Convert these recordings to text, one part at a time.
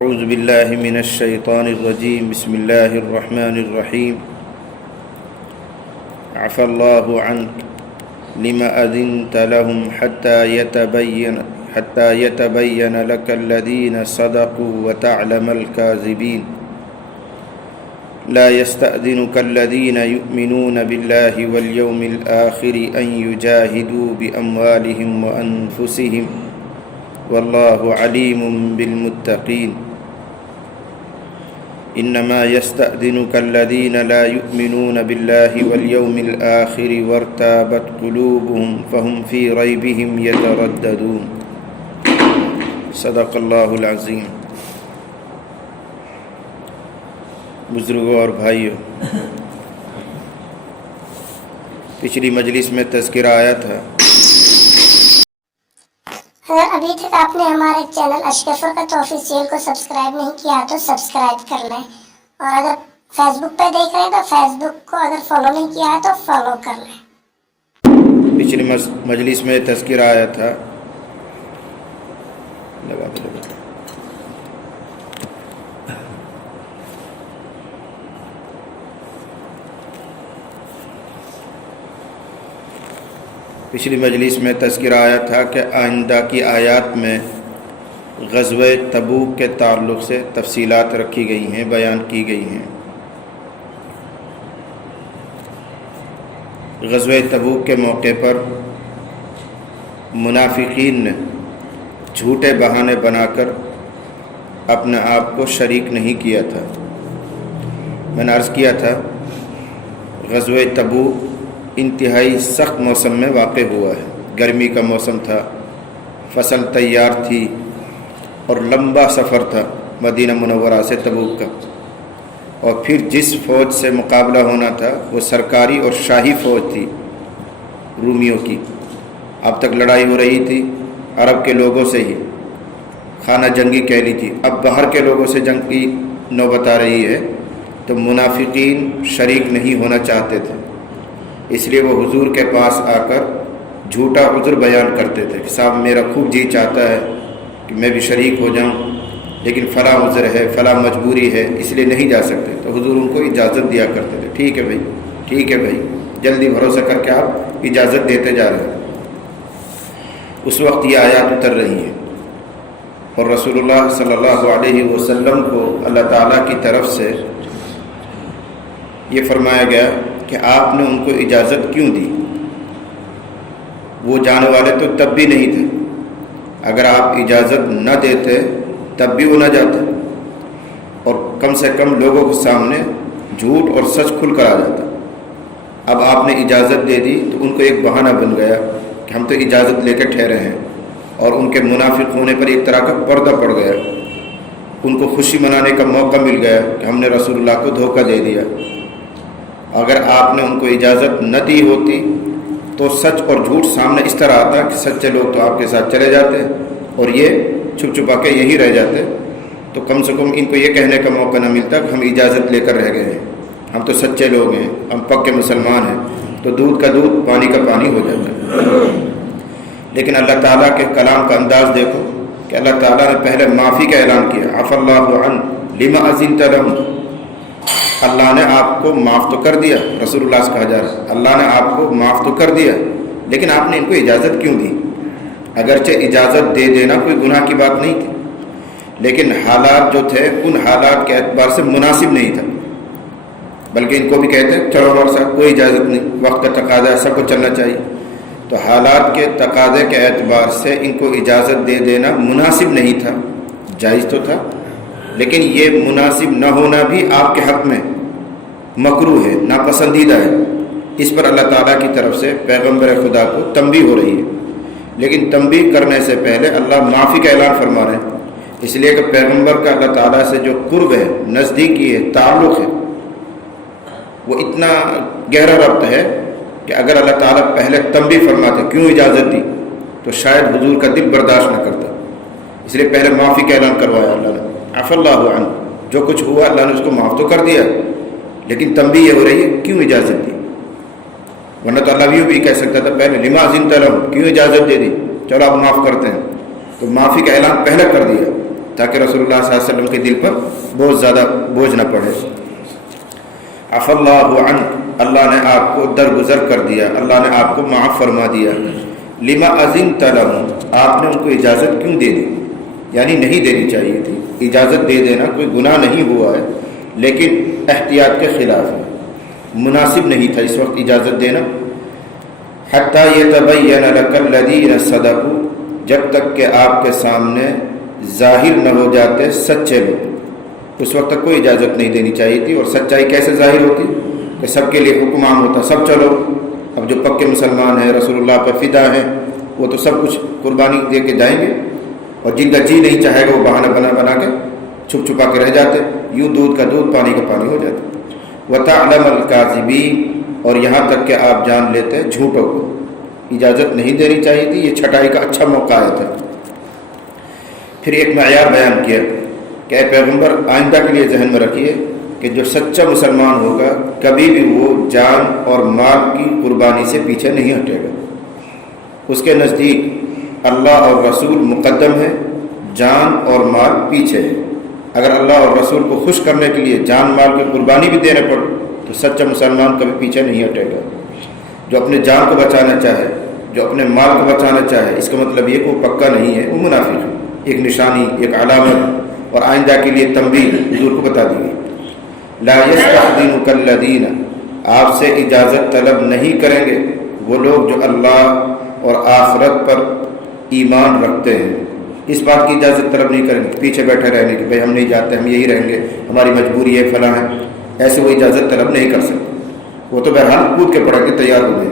أعوذ بالله من الشيطان الرجيم. بسم الله الرحمن الرحيم. عفى الله عنك لما أذنت لهم حتى يتبين لك الذين صدقوا وتعلم الكاذبين. لا يستأذنك الذين يؤمنون بالله واليوم الآخر أن يجاهدوا بأموالهم وأنفسهم والله عليم بالمتقين. إنما يستأذنك الذين لا يؤمنون بالله واليوم الآخر وارتابت قلوبهم فهم في ريبهم يترددون. صدق اللہ العظیم. بزرگوں اور بھائیوں، پچھلی مجلس میں تذکرہ آیا تھا. اگر ابھی تک آپ نے ہمارے چینل اشکفر کا آفیشیل کو سبسکرائب نہیں کیا تو سبسکرائب کر لیں، اور اگر فیس بک پہ دیکھ رہے ہیں تو فیس بک کو اگر فالو نہیں کیا ہے تو فالو کر لیں. پچھلی مجلس میں تذکرہ آیا تھا. پچھلی مجلس میں تذکرہ آیا تھا کہ آئندہ کی آیات میں غزوہ تبوک کے تعلق سے تفصیلات رکھی گئی ہیں، بیان کی گئی ہیں. غزوہ تبوک کے موقع پر منافقین نے جھوٹے بہانے بنا کر اپنے آپ کو شریک نہیں کیا تھا. میں نے عرض کیا تھا غزوہ تبوک انتہائی سخت موسم میں واقع ہوا ہے. گرمی کا موسم تھا، فصل تیار تھی اور لمبا سفر تھا مدینہ منورہ سے تبوک کا. اور پھر جس فوج سے مقابلہ ہونا تھا وہ سرکاری اور شاہی فوج تھی رومیوں کی. اب تک لڑائی ہو رہی تھی عرب کے لوگوں سے ہی، خانہ جنگی کہہ لی تھی. اب باہر کے لوگوں سے جنگ کی نوبت آ رہی ہے تو منافقین شریک نہیں ہونا چاہتے تھے. اس لیے وہ حضور کے پاس آ کر جھوٹا عذر بیان کرتے تھے کہ صاحب میرا خوب جی چاہتا ہے کہ میں بھی شریک ہو جاؤں، لیکن فلاں عذر ہے، فلاں مجبوری ہے، اس لیے نہیں جا سکتے. تو حضور ان کو اجازت دیا کرتے تھے. ٹھیک ہے بھائی، ٹھیک ہے بھائی، جلدی بھروسہ کر کے آپ اجازت دیتے جا رہے ہیں. اس وقت یہ آیات اتر رہی ہیں اور رسول اللہ صلی اللہ علیہ وسلم کو اللہ تعالیٰ کی طرف سے یہ فرمایا گیا کہ آپ نے ان کو اجازت کیوں دی. وہ جانے والے تو تب بھی نہیں تھے. اگر آپ اجازت نہ دیتے تب بھی وہ نہ جاتے، اور کم سے کم لوگوں کے سامنے جھوٹ اور سچ کھل کر آ جاتا. اب آپ نے اجازت دے دی تو ان کو ایک بہانہ بن گیا کہ ہم تو اجازت لے کے ٹھہرے ہیں، اور ان کے منافق ہونے پر ایک طرح کا پردہ پڑ گیا. ان کو خوشی منانے کا موقع مل گیا کہ ہم نے رسول اللہ کو دھوکہ دے دیا. اگر آپ نے ان کو اجازت نہ دی ہوتی تو سچ اور جھوٹ سامنے اس طرح آتا کہ سچے لوگ تو آپ کے ساتھ چلے جاتے اور یہ چھپ چھپا کے یہی رہ جاتے. تو کم سے کم ان کو یہ کہنے کا موقع نہ ملتا کہ ہم اجازت لے کر رہ گئے ہیں، ہم تو سچے لوگ ہیں، ہم پکے مسلمان ہیں. تو دودھ کا دودھ پانی کا پانی ہو جاتا ہے. لیکن اللہ تعالیٰ کے کلام کا انداز دیکھو کہ اللہ تعالیٰ نے پہلے معافی کا اعلان کیا. عفا اللہ عنک لما اذنت لهم. اللہ نے آپ کو معاف تو کر دیا. رسول اللہ سے کہا جا رہا ہے اللہ نے آپ کو معاف تو کر دیا، لیکن آپ نے ان کو اجازت کیوں دی؟ اگرچہ اجازت دے دینا کوئی گناہ کی بات نہیں تھی، لیکن حالات جو تھے ان حالات کے اعتبار سے مناسب نہیں تھا. بلکہ ان کو بھی کہتے ہیں چلو ہمارے ساتھ کوئی اجازت نہیں، وقت کا تقاضا ہے، سب کو چلنا چاہیے. تو حالات کے تقاضے کے اعتبار سے ان کو اجازت دے دینا مناسب نہیں تھا. جائز تو تھا، لیکن یہ مناسب نہ ہونا بھی آپ کے حق میں مکروہ ہے، ناپسندیدہ ہے. اس پر اللہ تعالیٰ کی طرف سے پیغمبر خدا کو تنبیہ ہو رہی ہے. لیکن تنبیہ کرنے سے پہلے اللہ معافی کا اعلان فرما رہے ہیں، اس لیے کہ پیغمبر کا اللہ تعالیٰ سے جو قرب ہے، نزدیکی ہے، تعلق ہے، وہ اتنا گہرا ربط ہے کہ اگر اللہ تعالیٰ پہلے تنبیہ فرماتے کیوں اجازت دی تو شاید حضور کا دل برداشت نہ کرتا. اس لیے پہلے معافی کا اعلان کروایا اللہ نے. عفا اللہ عنہ، جو کچھ ہوا اللہ نے اس کو معاف تو کر دیا، لیکن تنبیہ یہ ہو رہی ہے کیوں اجازت دی. ورنہ تو اللہ بھی کہہ سکتا تھا پہلے لما اذنت لهم، کیوں اجازت دے دی، چلو آپ معاف کرتے ہیں. تو معافی کا اعلان پہلے کر دیا تاکہ رسولullah صلی اللہ علیہ وسلم کے دل پر بہت زیادہ بوجھ نہ پڑے. عفا اللہ عنک، اللہ نے آپ کو درگزر کر دیا، اللہ نے آپ کو معاف فرما دیا. لما اذنت لهم، آپ نے ان کو اجازت کیوں دے دی؟ یعنی نہیں دینی چاہیے تھی. اجازت دے دینا کوئی گناہ نہیں ہوا ہے، لیکن احتیاط کے خلاف ہے، مناسب نہیں تھا اس وقت اجازت دینا. حتی یتبین لک الذین صدقوا، جب تک کہ آپ کے سامنے ظاہر نہ ہو جاتے سچے لوگ. اس وقت تک کوئی اجازت نہیں دینی چاہیے تھی. اور سچائی کیسے ظاہر ہوتی کہ سب کے لیے حکم عام ہوتا، سب چلو. اب جو پکے مسلمان ہیں، رسول اللہ پہ فدا ہیں، وہ تو سب کچھ قربانی دے کے جائیں گے، اور جن کا جی نہیں چاہے گا وہ بہانہ بنا کے چھپ چھپا کے رہ جاتے، یوں دودھ کا دودھ پانی کا پانی ہو جاتا. وَتَعْلَمَ الْكَاذِبِينَ، اور یہاں تک کہ آپ جان لیتے جھوٹوں کو. اجازت نہیں دینی چاہیے تھی، یہ چھٹائی کا اچھا موقع آیا تھا. پھر ایک معیار بیان کیا کہ اے پیغمبر آئندہ کے لیے ذہن میں رکھیے کہ جو سچا مسلمان ہوگا کبھی بھی وہ جان اور مال کی قربانی سے پیچھے نہیں ہٹے گا. اس کے نزدیک اللہ اور رسول مقدم ہے، جان اور مال پیچھے ہے. اگر اللہ اور رسول کو خوش کرنے کے لیے جان مال کی قربانی بھی دینے پڑ تو سچا مسلمان کبھی پیچھے نہیں ہٹے گا. جو اپنے جان کو بچانا چاہے، جو اپنے مال کو بچانا چاہے، اس کا مطلب یہ کہ وہ پکا نہیں ہے، وہ منافق ہے. ایک نشانی، ایک علامت اور آئندہ کے لیے تنبیہ حضور کو بتا دی گئی. لا یستأذنک الذین، آپ سے اجازت طلب نہیں کریں گے وہ لوگ جو اللہ اور آخرت پر ایمان رکھتے ہیں. اس بات کی اجازت طلب نہیں کریں گے پیچھے بیٹھے رہنے کی، بھائی ہم نہیں جاتے، ہم یہی رہیں گے، ہماری مجبوری ہے، فلاں ہے. ایسے وہ اجازت طلب نہیں کر سکتے. وہ تو بہرحال کود کے پڑھ کے تیار ہو گئے.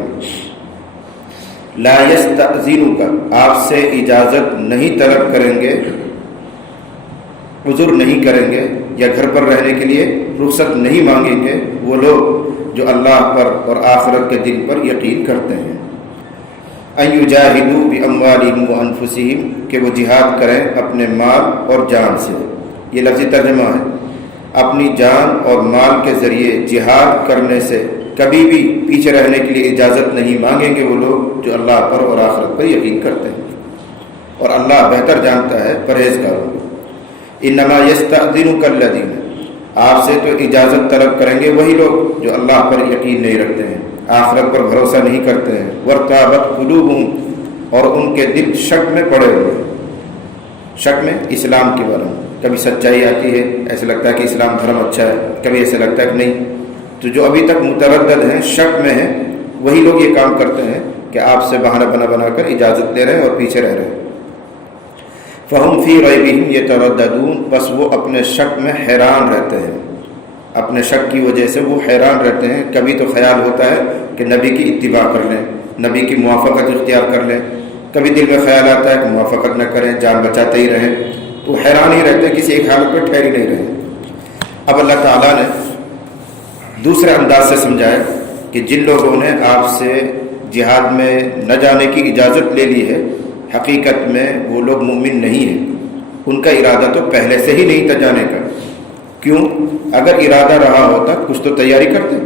لا یستأذنک، آپ سے اجازت نہیں طلب کریں گے، عذر نہیں کریں گے یا گھر پر رہنے کے لیے رخصت نہیں مانگیں گے وہ لوگ جو اللہ پر اور آخرت کے دن پر یقین کرتے ہیں. ان یجاہدوا باموالہم وانفسہم، کہ وہ جہاد کریں اپنے مال اور جان سے. یہ لفظی ترجمہ ہے. اپنی جان اور مال کے ذریعے جہاد کرنے سے کبھی بھی پیچھے رہنے کے لیے اجازت نہیں مانگیں گے وہ لوگ جو اللہ پر اور آخرت پر یقین کرتے ہیں. اور اللہ بہتر جانتا ہے پرہیزگاروں کو. انما یستأذنک الذین، آپ سے تو اجازت طلب کریں گے وہی لوگ جو اللہ پر یقین نہیں رکھتے ہیں، آخرت پر بھروسہ نہیں کرتے ہیں. وارتابت قلوبہم، اور ان کے دل شک میں پڑے ہوئے ہیں. شک میں اسلام کے بارے میں کبھی سچائی آتی ہے، ایسے لگتا ہے کہ اسلام دھرم اچھا ہے، کبھی ایسے لگتا ہے کہ نہیں. تو جو ابھی تک متردد ہیں، شک میں ہیں، وہی لوگ یہ کام کرتے ہیں کہ آپ سے بہانہ بنا کر اجازت دے رہے ہیں اور پیچھے رہ رہے ہیں. فہم فی ریبہم یترددون، بس وہ اپنے شک میں حیران رہتے ہیں. اپنے شک کی وجہ سے وہ حیران رہتے ہیں. کبھی تو خیال ہوتا ہے کہ نبی کی اتباع کر لیں، نبی کی موافقت اختیار کر لیں. کبھی دل میں خیال آتا ہے کہ موافقت نہ کریں، جان بچاتے ہی رہیں. تو حیران ہی رہتے ہیں، کسی ایک حالت پہ ٹھہر ہی نہیں رہے. اب اللہ تعالیٰ نے دوسرے انداز سے سمجھایا کہ جن لوگوں نے آپ سے جہاد میں نہ جانے کی اجازت لے لی ہے، حقیقت میں وہ لوگ مومن نہیں ہیں. ان کا ارادہ تو پہلے سے ہی نہیں تھا جانے کا. کیوں؟ اگر ارادہ رہا ہوتا کچھ تو تیاری کرتے.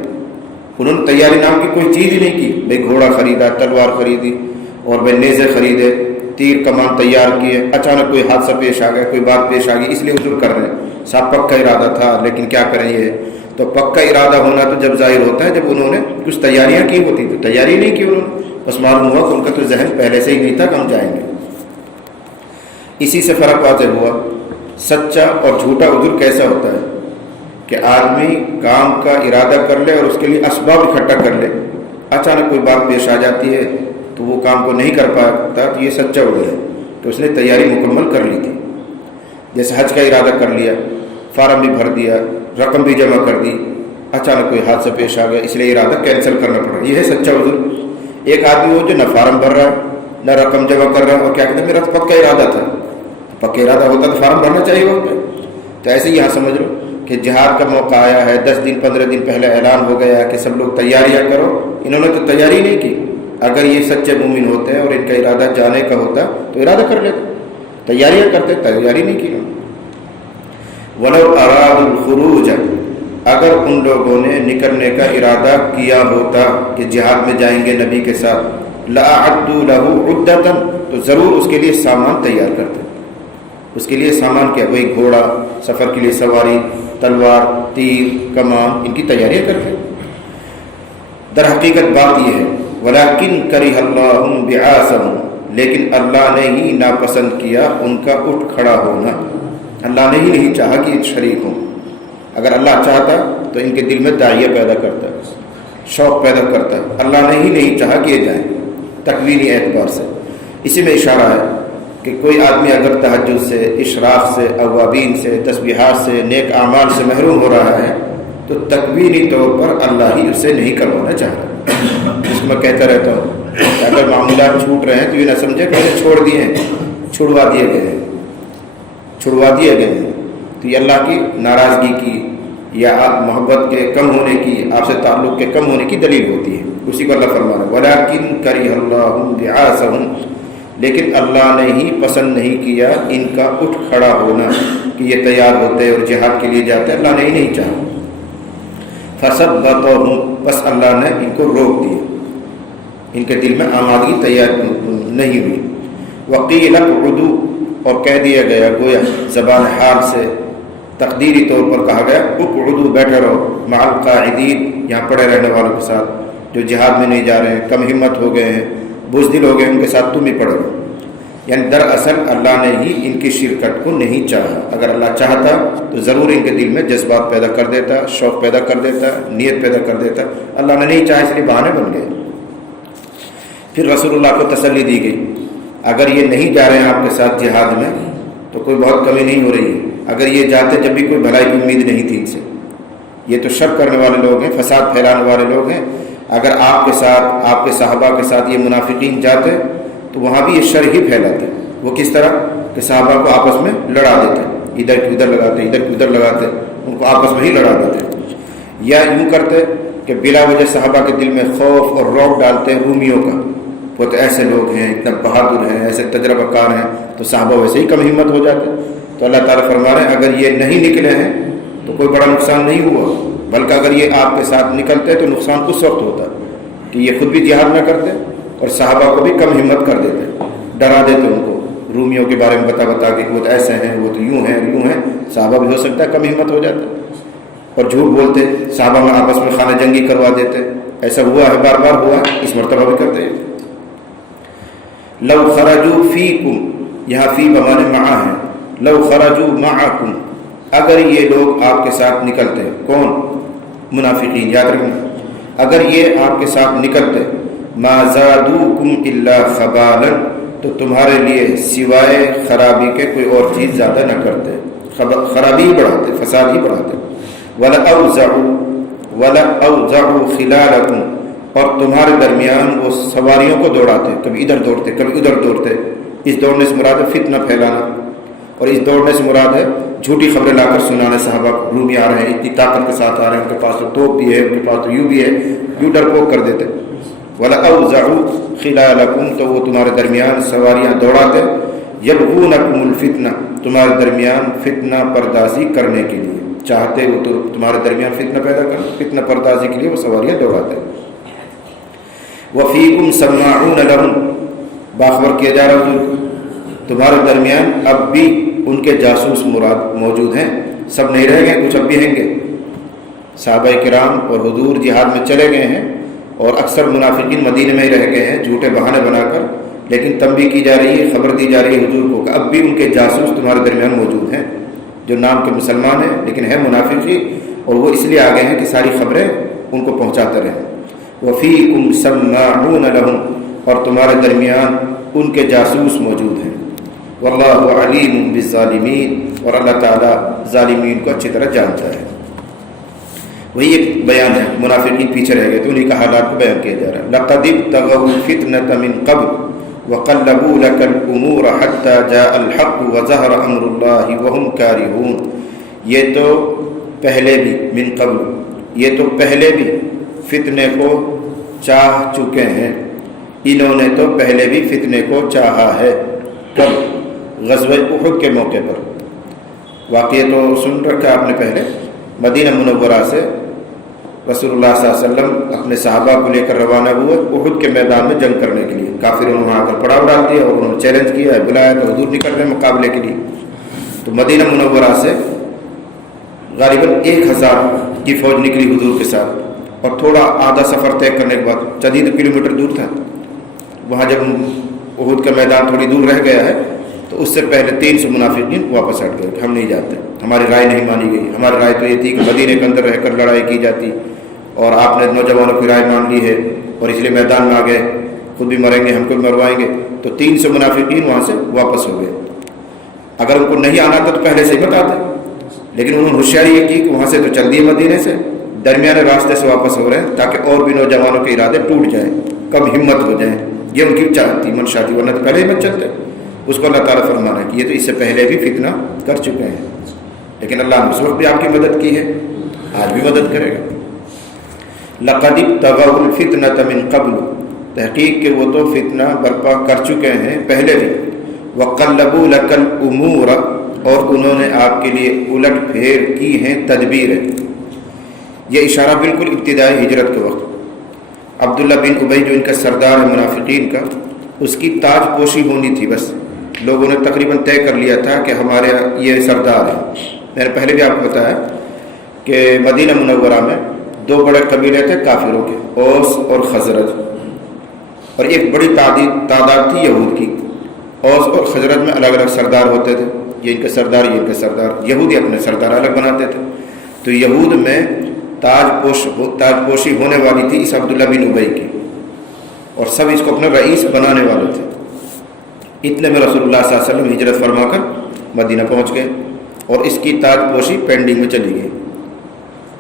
انہوں نے تیاری نام کی کوئی چیز ہی نہیں کی. بھائی گھوڑا خریدا، تلوار خریدی، اور بھائی نیزے خریدے، تیر کمان تیار کیے. اچانک کوئی حادثہ پیش آ گیا، کوئی بات پیش آ گئی، اس لیے عذر کر رہے ہیں. صاحب پکا ارادہ تھا لیکن کیا کریں. یہ تو پکا ارادہ ہونا تو جب ظاہر ہوتا ہے جب انہوں نے کچھ تیاریاں کی ہوتی. تو تیاری نہیں کی انہوں نے، بس معلوم ہوا کہ ان کا تو ذہن پہلے سے ہی نہیں تھا کہ ہم جائیں گے. اسی سے فرق واضح ہوا. سچا اور جھوٹا عذر کیسا ہوتا ہے کہ آدمی کام کا ارادہ کر لے اور اس کے لیے اسباب اکٹھا کر لے، اچانک کوئی بات پیش آ جاتی ہے تو وہ کام کو نہیں کر پاتا، تو یہ سچا عذر ہے کہ اس نے تیاری مکمل کر لی تھی. جیسے حج کا ارادہ کر لیا، فارم بھی بھر دیا، رقم بھی جمع کر دی، اچانک کوئی حادثہ پیش آ گیا اس لیے ارادہ کینسل کرنا پڑا. یہ ہے سچا عذر. ایک آدمی ہو جو نہ فارم بھر رہا ہے نہ رقم جمع کر رہا ہے اور کیا کہتے ہیں میرا تو پکا ارادہ تھا. پکا ارادہ ہوتا تو فارم بھرنا چاہیے وقت پہ. تو ایسے یہاں سمجھ لو کہ جہاد کا موقع آیا ہے، 10 دن 15 دن پہلے اعلان ہو گیا کہ سب لوگ تیاریاں کرو. انہوں نے تو تیاری نہیں کی. اگر یہ سچے مومن ہوتے ہیں اور ان کا ارادہ جانے کا ہوتا تو ارادہ کر لیتے، تیاریاں کرتے، تیاری نہیں کی. وَلَوْ أَرَادُوا الْخُرُوجَ، اگر ان لوگوں نے نکلنے کا ارادہ کیا ہوتا کہ جہاد میں جائیں گے نبی کے ساتھ، لَأَعَدُّوا لَهُ عُدَّةً، تو ضرور اس کے لیے سامان تیار کرتے. اس کے لیے سامان کیا؟ وہی گھوڑا، سفر کے لیے سواری، تلوار، تیر، کمان، ان کی تیاریاں کرتے ہیں۔ در حقیقت بات یہ ہے وَلَكِنْ كَرِهَ اللَّهُ بِعَاثَهُمْ، لیکن اللہ نے ہی ناپسند کیا ان کا اٹھ کھڑا ہونا۔ اللہ نے ہی نہیں چاہا کہ شریک ہوں۔ اگر اللہ چاہتا تو ان کے دل میں داعیہ پیدا کرتا، شوق پیدا کرتا۔ اللہ نے ہی نہیں چاہا کہ یہ جائیں تکوینی اعتبار سے۔ اسی میں اشارہ ہے کہ کوئی آدمی اگر تہجد سے، اشراق سے، اوابین سے، تسبیحات سے، نیک اعمال سے محروم ہو رہا ہے تو تکوینی طور پر اللہ ہی اسے نہیں کروانا چاہ رہا۔ جس کو میں کہتا رہتا ہوں کہ اگر معاملات چھوٹ رہے ہیں تو یہ نہ سمجھے کہ انہیں چھوڑ دیے ہیں، چھڑوا دیے گئے ہیں، تو یہ اللہ کی ناراضگی کی یا آپ محبت کے کم ہونے کی، آپ سے تعلق کے کم ہونے کی دلیل ہوتی ہے۔ اسی کو اللہ فرما رہا ہے وَلَكِنْ كَرِهَ اللَّهُ بِعَاثَهُمْ، لیکن اللہ نے ہی پسند نہیں کیا ان کا اٹھ کھڑا ہونا کہ یہ تیار ہوتے اور جہاد کے لیے جاتے، اللہ نے ہی نہیں چاہا۔ فَثَبَّطَهُمْ، بس اللہ نے ان کو روک دیا، ان کے دل میں آمادگی تیار نہیں ہوئی۔ وَقِيلَ اقْعُدُوا، اور کہہ دیا گیا گویا زبان حال سے تقدیری طور پر کہا گیا اقعدوا، بیٹھے رہو، مع القاعدین، یہاں پڑے رہنے والوں کے ساتھ، جو جہاد میں نہیں جا رہے ہیں، کم ہمت ہو گئے ہیں، بزدل ہو گئے، ان کے ساتھ تم ہی پڑے رہو۔ یعنی دراصل اللہ نے ہی ان کی شرکت کو نہیں چاہا۔ اگر اللہ چاہتا تو ضرور ان کے دل میں جذبات پیدا کر دیتا، شوق پیدا کر دیتا، نیت پیدا کر دیتا۔ اللہ نے نہیں چاہا، اس لیے بہانے بن گئے۔ پھر رسول اللہ کو تسلی دی گئی اگر یہ نہیں جا رہے ہیں آپ کے ساتھ جہاد میں تو کوئی بہت کمی نہیں ہو رہی ہے، اگر یہ جاتے جب بھی کوئی بھلائی کی امید نہیں تھی ان سے، یہ تو شر کرنے والے لوگ ہیں، فساد پھیلانے والے لوگ ہیں، اگر آپ کے ساتھ، آپ کے صحابہ کے ساتھ یہ منافقین جاتے تو وہاں بھی یہ شر ہی پھیلاتے۔ وہ کس طرح کہ صحابہ کو آپس میں لڑا دیتے، ادھر کی ادھر لگاتے، ادھر کی ادھر لگاتے، ان کو آپس میں ہی لڑا دیتے، یا یوں کرتے کہ بلا وجہ صحابہ کے دل میں خوف اور رعب ڈالتے رومیوں کا، وہ تو ایسے لوگ ہیں، اتنا بہادر ہیں، ایسے تجربہ کار ہیں، تو صحابہ ویسے ہی کم ہمت ہو جاتے۔ تو اللہ تعالیٰ فرما رہے ہیں اگر یہ نہیں نکلے ہیں تو کوئی بڑا نقصان نہیں ہوا، بلکہ اگر یہ آپ کے ساتھ نکلتے تو نقصان اس وقت ہوتا کہ یہ خود بھی جہاد نہ کرتے اور صحابہ کو بھی کم ہمت کر دیتے، ڈرا دیتے ان کو رومیوں کے بارے میں بتا کہ وہ تو ایسے ہیں، وہ تو یوں ہیں یوں ہیں، صحابہ بھی ہو سکتا ہے کم ہمت ہو جاتا اور جھوٹ بولتے، صحابہ میں آپس میں خانہ جنگی کروا دیتے۔ ایسا ہوا ہے، بار بار ہوا ہے، اس مرتبہ بھی کرتے ہیں۔ لو خرجوا فیکم، یہاں فی بمانے مع ہے، لو خرجوا معکم، اگر یہ لوگ آپ کے ساتھ نکلتے، کون؟ منافقین، یاد رکھنا، اگر یہ آپ کے ساتھ نکلتے، ما زادوکم الا خبالا، تو تمہارے لیے سوائے خرابی کے کوئی اور چیز زیادہ نہ کرتے، خرابی ہی بڑھاتے، فساد ہی بڑھاتے۔ وَلَأَوْزَعُوا خِلَالَكُمْ، اور تمہارے درمیان وہ سواریوں کو دوڑاتے، کبھی ادھر دوڑتے کبھی ادھر دوڑتے۔ اس دوڑنے سے مراد ہے فتنہ پھیلانا، اور اس دوڑنے سے مراد ہے جھوٹی خبریں لا کر سنانے صحابہ کو، رومی آ رہے ہیں، اتنی طاقت کے ساتھ آ رہے ہیں، ان کے پاس تو توپ بھی ہے، ان کے پاس تو یوں بھی ہے، یوں ڈرپوک کر دیتے۔ وَلَأَوْزَعُوا خِلَالَكُمْ، تو وہ تمہارے درمیان سواریاں دوڑاتے، يَبْغُونَكُمُ الْفِتْنَةَ، تمہارے درمیان فتنہ پردازی کرنے کے لیے چاہتے، وہ تو تمہارے درمیان فتنہ پیدا کر، فتنہ پردازی کے لیے وہ سواریاں دوڑاتے۔ وَفِيكُمْ سَمَّاعُونَ لَهُمْ، باخبر کیا جا رہا حضور تمہارے درمیان اب بھی ان کے جاسوس مراد موجود ہیں، سب نہیں رہ گئے، کچھ اب بھی ہیں گے۔ صحابہ کرام اور حضور جہاد میں چلے گئے ہیں اور اکثر منافقین مدینے میں ہی رہ گئے ہیں جھوٹے بہانے بنا کر، لیکن تنبیہ کی جا رہی ہے، خبر دی جا رہی ہے حضور کو کہ اب بھی ان کے جاسوس تمہارے درمیان موجود ہیں، جو نام کے مسلمان ہیں لیکن ہیں منافق ہی، اور وہ اس لیے آ گئے ہیں کہ ساری خبریں ان کو پہنچاتے رہیں۔ وَفِيكُمْ سَمَّاعُونَ لَهُمْ، اور تمہارے درمیان ان کے جاسوس موجود ہیں۔ وَاللَّهُ عَلِيمٌ بِالظَّالِمِينَ، اور اللہ تعالیٰ ظالمین کو اچھی طرح جانتا ہے۔ وہی ایک بیان ہے، منافقین پیچھے رہ گئے تو انہی کا حالات کو بیان کیا جا رہا ہے۔ لَقَدِ ابْتَغَوُا الْفِتْنَةَ مِنْ قَبْلُ وَقَلَّبُوا لَكَ الْأُمُورَ حَتَّى جَاءَ الْحَقُّ وَظَهَرَ أَمْرُ اللَّهِ وَهُمْ كَارِهُونَ، یہ تو پہلے بھی، من قبل، یہ تو پہلے بھی فتنے کو چاہ چکے ہیں، انہوں نے تو پہلے بھی فتنے کو چاہا ہے۔ کب؟ غزوہ احد کے موقع پر، واقعہ تو سن رکھا آپ نے پہلے، مدینہ منورہ سے رسول اللہ صلی اللہ علیہ وسلم اپنے صحابہ کو لے کر روانہ ہوئے احد کے میدان میں جنگ کرنے کے لیے۔ کافروں نے وہاں آ کر پڑاؤ ڈال دیا اور انہوں نے چیلنج کیا ہے، بلایا تو حضور نکل رہے مقابلے کے لیے۔ تو مدینہ منورہ سے غالباً 1000 کی فوج نکلی حضور کے ساتھ، اور تھوڑا آدھا سفر طے کرنے کے بعد، چند کلومیٹر دور تھا، وہاں جب احد کا میدان تھوڑی دور رہ گیا ہے تو اس سے پہلے 300 منافقین واپس ہٹ گئے کہ ہم نہیں جاتے، ہماری رائے نہیں مانی گئی۔ ہماری رائے تو یہ تھی کہ مدینے کے اندر رہ کر لڑائی کی جاتی، اور آپ نے نوجوانوں کی رائے مان لی ہے اور اس لیے میدان میں آ گئے، خود بھی مریں گے، ہم کو بھی مروائیں گے۔ تو 300 منافقین وہاں سے واپس ہو گئے۔ اگر ان کو نہیں آنا تھا تو پہلے سے ہی بتاتے، لیکن انہوں نے ہوشیاری یہ کی کہ وہاں سے تو چل دیے مدینے سے، درمیانے راستے سے واپس ہو رہے ہیں تاکہ اور بھی نوجوانوں کے ارادے ٹوٹ جائیں، کم ہمت ہو جائیں۔ یہ ان کی چاہت تھی، منشا تھی، ورنہ تو پہلے ہی مت چلتے۔ اس کو اللہ تعالیٰ فرمانا ہے کہ یہ تو اس سے پہلے بھی فتنہ کر چکے ہیں، لیکن اللہ نے اس وقت بھی آپ کی مدد کی ہے، آج بھی مدد کرے گا۔ لقد ابتغوا الفتنة من قبل، تحقیق کہ وہ تو فتنہ برپا کر چکے ہیں پہلے بھی۔ وقلبوا لك الامور، اور انہوں نے آپ کے لیے الٹ پھیر کی ہیں تدبیریں۔ یہ اشارہ بالکل ابتدائی ہجرت کے وقت عبداللہ بن ابی جو ان کا سردار ہے منافقین کا، اس کی تاج پوشی ہونی تھی، بس لوگوں نے تقریباً طے کر لیا تھا کہ ہمارے یہ سردار ہے۔ میں نے پہلے بھی آپ کو بتایا کہ مدینہ منورہ میں 2 بڑے قبیلے تھے کافروں کے، اوس اور خزرج، اور ایک بڑی تعداد تھی یہود کی۔ اوس اور خزرج میں الگ الگ سردار ہوتے تھے، یہ ان کے سردار، یہ ان کے سردار، یہودی اپنے سردار الگ بناتے تھے۔ تو یہود میں تاج پوشی ہونے والی تھی اس عبداللہ بن ابی کی، اور سب اس کو اپنا رئیس بنانے والے تھے۔ اتنے میں رسول اللہ صلی اللہ علیہ وسلم ہجرت فرما کر مدینہ پہنچ گئے، اور اس کی تاج پوشی پینڈنگ میں چلی گئی،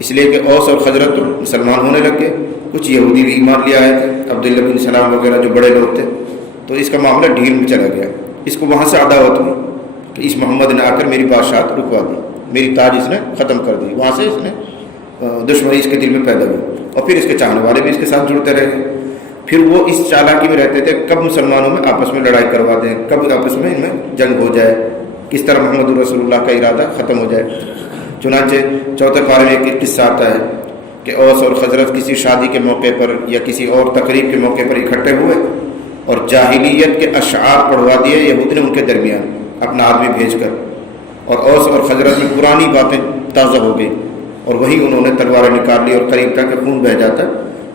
اس لیے کہ اوس اور خزرج تو مسلمان ہونے لگ گئے، کچھ یہودی بھی ایمان لے آئے تھے، عبداللہ بن سلام وغیرہ جو بڑے لوگ تھے، تو اس کا معاملہ ڈھیل میں چلا گیا۔ اس کو وہاں سے عداوت ہوئی کہ اس محمد نے آ کر میری بادشاہت رکوا دی، میری تاج اس نے ختم کر دی، وہاں سے اس نے دشمنی اس کے دل میں پیدا ہوئی، اور پھر اس کے چاہنے والے بھی اس کے ساتھ جڑتے رہے۔ پھر وہ اس چالاکی میں رہتے تھے کب مسلمانوں میں آپس میں لڑائی کروا دیں، کب آپس میں ان میں جنگ ہو جائے، کس طرح محمد رسول اللہ کا ارادہ ختم ہو جائے۔ چنانچہ 4 پارے میں ایک قصہ آتا ہے کہ اوس اور خزرج کسی شادی کے موقع پر یا کسی اور تقریب کے موقع پر اکٹھے ہوئے، اور جاہلیت کے اشعار پڑھوا دیے یہود نے ان کے درمیان اپنا آدمی بھیج کر، اور اوس اور خزرج میں پرانی باتیں تازہ ہو گئی، اور وہی انہوں نے تلواریں نکال لی، اور قریب تک کہ خون بہہ جاتا۔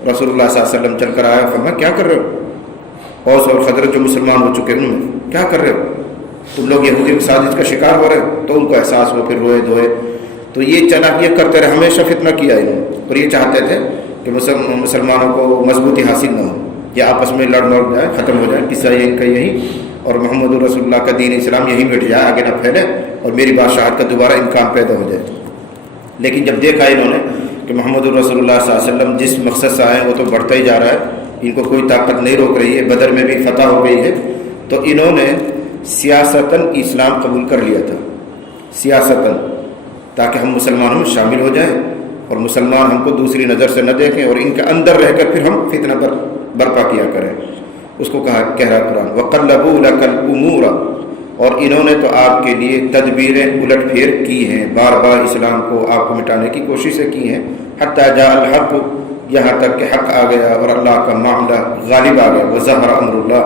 رسول اللہ صلی اللہ علیہ وسلم چل کر آیا، فرمایا کیا کر رہے ہو؟ اوس اور خزرج جو مسلمان ہو چکے ہیں کیا کر رہے ہو؟ تم لوگ یہودی کی سازش کا شکار ہو رہے ہو۔ تو ان کو احساس ہو، پھر روئے دھوئے۔ تو یہ چالاکیاں کرتے رہے، ہمیشہ فتنہ کیا انہوں نے، اور یہ چاہتے تھے کہ مسلمانوں کو مضبوطی حاصل نہ ہو، یہ آپس میں لڑ جائے، ختم ہو جائے، قصہ یہ ان کا یہی، اور محمد رسول اللہ کا دین اسلام یہی مٹ جائے، آگے نہ پھیلے، اور میری بادشاہت کا دوبارہ امکان پیدا ہو جائے۔ لیکن جب دیکھا انہوں نے کہ محمد رسول اللہ صلی اللہ علیہ وسلم جس مقصد سے آئے وہ تو بڑھتا ہی جا رہا ہے، ان کو کوئی طاقت نہیں روک رہی ہے، بدر میں بھی فتح ہو گئی ہے، تو انہوں نے سیاستاً اسلام قبول کر لیا تھا، سیاستاً، تاکہ ہم مسلمانوں میں شامل ہو جائیں اور مسلمان ہم کو دوسری نظر سے نہ دیکھیں، اور ان کے اندر رہ کر پھر ہم فتنہ برپا کیا کریں۔ اس کو کہہ رہا قرآن وَقَلَّبُوا لَكَ الْأُمُورَ، اور انہوں نے تو آپ کے لیے تدبیریں الٹ پھیر کی ہیں، بار بار اسلام کو آپ کو مٹانے کی کوششیں کی ہیں، حتیٰ جاء الحق، یہاں تک کہ حق آ گیا اور اللہ کا معاملہ غالب آ گیا، وظہر امر اللہ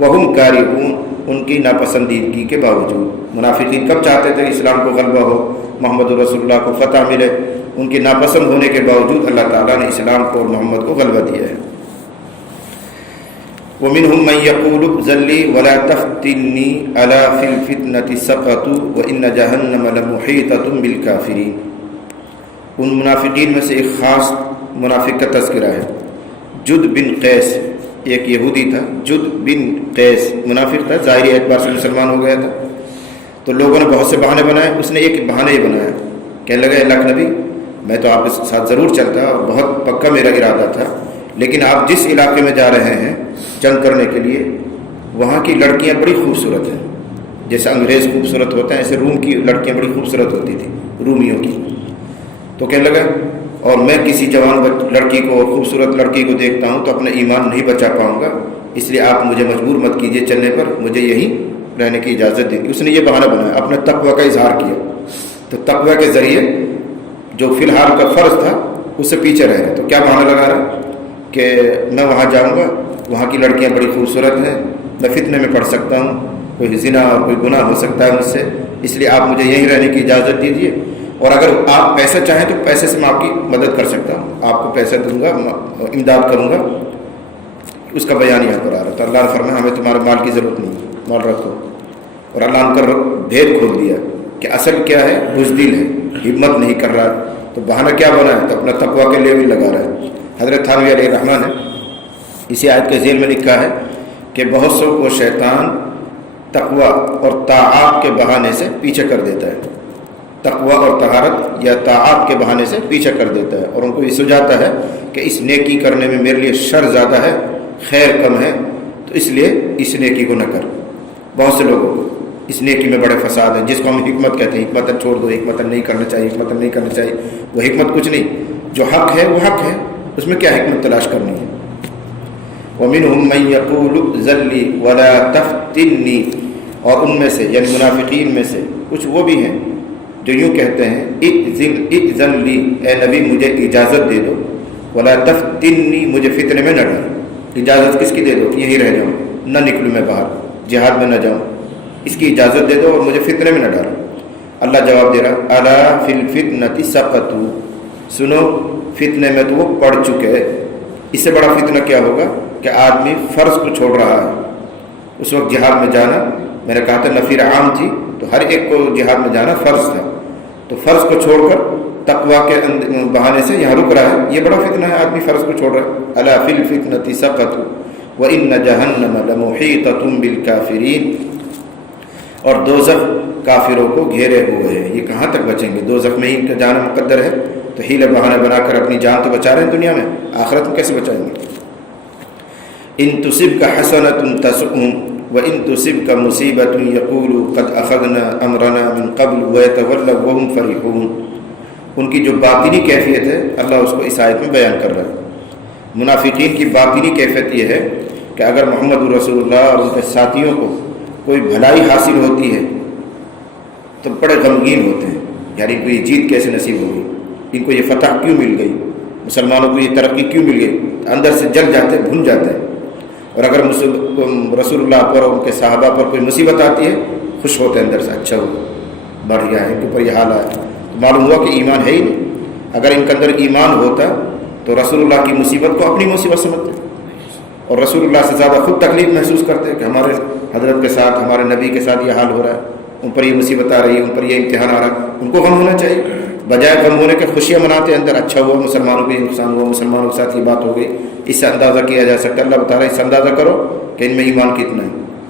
وہم کارہون، ان کی ناپسندیدگی کے باوجود۔ منافقین کب چاہتے تھے اسلام کو غلبہ ہو، محمد رسول اللہ کو فتح ملے، ان کے ناپسند ہونے کے باوجود اللہ تعالیٰ نے اسلام کو اور محمد کو غلبہ دیا ہے۔ وَمِنْهُمْ مَنْ يَقُولُ ائْذَن لِّي وَلَا تَفْتِنِّي أَلَا فِي الْفِتْنَةِ سَقَطُوا وَإِنَّ جَهَنَّمَ لَمُحِيطَةٌ بِالْكَافِرِينَ۔ ان منافقین میں سے ایک خاص منافق کا تذکرہ ہے، جد بن قیس، ایک یہودی تھا، جد بن قیس منافق تھا، ظاہری اعتبار سے مسلمان ہو گیا تھا، تو لوگوں نے بہت سے بہانے بنائے، اس نے ایک بہانہ ہی بنایا، کہنے لگا اللہ کے نبی میں تو آپ کے ساتھ ضرور چلتا اور بہت پکا میرا ارادہ تھا، لیکن آپ جس علاقے میں جا رہے ہیں جنگ کرنے کے لیے، وہاں کی لڑکیاں بڑی خوبصورت ہیں، جیسے انگریز خوبصورت ہوتے ہیں ایسے روم کی لڑکیاں بڑی خوبصورت ہوتی تھیں، رومیوں کی۔ تو کہنے لگا اور میں کسی جوان لڑکی کو، خوبصورت لڑکی کو دیکھتا ہوں تو اپنا ایمان نہیں بچا پاؤں گا، اس لیے آپ مجھے مجبور مت کیجیے چلنے پر، مجھے یہیں رہنے کی اجازت دیں۔ اس نے یہ بہانہ بنایا، اپنے تقوی کا اظہار کیا، تو تقوی کے ذریعے جو فی الحال کا فرض تھا اس سے پیچھے رہ گئے۔ تو کیا بہانہ لگا رہا کہ میں وہاں جاؤں گا، وہاں کی لڑکیاں بڑی خوبصورت ہیں، میں فتنے میں پڑ سکتا ہوں، کوئی زنا اور کوئی گناہ ہو سکتا ہے مجھ سے، اس لیے آپ مجھے یہیں رہنے کی اجازت دیجیے، اور اگر آپ پیسہ چاہیں تو پیسے سے میں آپ کی مدد کر سکتا ہوں، آپ کو پیسہ دوں گا، امداد کروں گا۔ اس کا بیان یہاں پر آ رہا تھا۔ اللہ نے فرمایا ہمیں تمہارے مال کی ضرورت نہیں، مال رکھو، اور اللہ نے کر بھید کھول دیا کہ اصل کیا ہے، بزدل ہے، ہمت نہیں کر رہا ہے، تو بہانہ کیا بنا ہے، تو اپنا تقویٰ کے لیے بھی لگا رہا ہے۔ حضرت تھانوی علیہ الرحمٰن نے اسی آیت کے ذیل میں لکھا ہے کہ بہت سو کو شیطان تقویٰ اور طاعات کے بہانے سے پیچھے کر دیتا ہے، تقویٰ اور طہارت یا طاعات کے بہانے سے پیچھے کر دیتا ہے، اور ان کو یہ سمجھاتا ہے کہ اس نیکی کرنے میں میرے لیے شر زیادہ ہے، خیر کم ہے، تو اس لیے اس نیکی کو نہ کر۔ بہت سے لوگوں کو اس نیکی میں بڑے فساد ہیں، جس کو ہم حکمت کہتے ہیں، حکمت چھوڑ دو، حکمت نہیں کرنا چاہیے، حکمت نہیں کرنا چاہیے، وہ حکمت کچھ نہیں، جو حق ہے وہ حق ہے، اس میں کیا حکمت تلاش کرنی ہے۔ وَمِنْهُمْ مَنْ يَقُولُ ذَلِّ وَلَا تَفْتِنِّي، اور ان میں سے یعنی منافقین میں سے کچھ وہ بھی ہیں جو یوں کہتے ہیں اِذْن لِّی، اے نبی مجھے اجازت دے دو، وَلَا تَفْتِنِّي، مجھے فتنے میں نہ ڈال۔ اجازت کس کی دے دو، یہیں رہ جاؤں، نہ نکلوں میں باہر، جہاد میں نہ جاؤں، اس کی اجازت دے دو اور مجھے فتنے میں نہ ڈالو۔ اللہ جواب دے رہا، الا فی الفتنۃ سقطوا، سنو فتنے میں تو وہ پڑ چکے۔ اس سے بڑا فتنہ کیا ہوگا کہ آدمی فرض کو چھوڑ رہا ہے۔ اس وقت جہاد میں جانا، میں نے کہا تھا نفیر عام تھی، تو ہر ایک کو جہاد میں جانا فرض تھا، تو فرض کو چھوڑ کر تقویٰ کے بہانے سے یہاں رک رہا ہے، یہ بڑا فتنہ ہے، آدمی فرض کو چھوڑ رہا ہے۔ الا فی الفتنۃ سقطوا وان جہنم لمحیطۃ بالکافرین، اور دوزخ کافروں کو گھیرے ہوئے ہیں، یہ کہاں تک بچیں گے، دوزخ میں ہی ان کا جانا مقدر ہے، تو ہیلے بہانے بنا کر اپنی جان تو بچا رہے ہیں دنیا میں، آخرت میں کیسے بچائیں گے۔ ان تصبک حسنۃ تسؤہم وان تصبک مصیبۃ یقولوا قد اخذنا امرنا من قبل ویتولوا وهم فرحون، ان کی جو باطنی کیفیت ہے اللہ اس کو اس آیت میں بیان کر رہا ہے۔ منافقین کی باطنی کیفیت یہ ہے کہ اگر محمد رسول اللہ اور ان کے ساتھیوں کو کوئی بھلائی حاصل ہوتی ہے تو بڑے غمگین ہوتے ہیں، یعنی ان کو یہ جیت کیسے نصیب ہوگی، ان کو یہ فتح کیوں مل گئی، مسلمانوں کو یہ ترقی کیوں مل گئی، اندر سے جل جاتے ہیں، بھن جاتے ہیں۔ اور اگر رسول اللہ پر اور ان کے صحابہ پر کوئی مصیبت آتی ہے خوش ہوتے ہیں اندر سے، اچھا ہو بڑھ گیا ہے، ان کے اوپر یہ حال آیا، تو معلوم ہوا کہ ایمان ہے ہی نہیں۔ اگر ان کے اندر ایمان ہوتا تو رسول اللہ کی مصیبت کو اپنی مصیبت سمجھتے، اور رسول اللہ سے زیادہ خود تکلیف محسوس کرتے کہ ہمارے حضرت کے ساتھ، ہمارے نبی کے ساتھ یہ حال ہو رہا ہے، ان پر یہ مصیبت آ رہی ہے، ان پر یہ امتحان آ رہا ہے، ان کو غم ہونا چاہیے، بجائے غم ہونے کے خوشیاں مناتے اندر، اچھا ہوا مسلمانوں کو یہ نقصان ہوا، مسلمانوں کے ساتھ یہ بات ہو گئی۔ اس سے اندازہ کیا جا سکتا ہے، اللہ بتا رہا ہے اس سے اندازہ کرو کہ ان میں ایمان کتنا ہے۔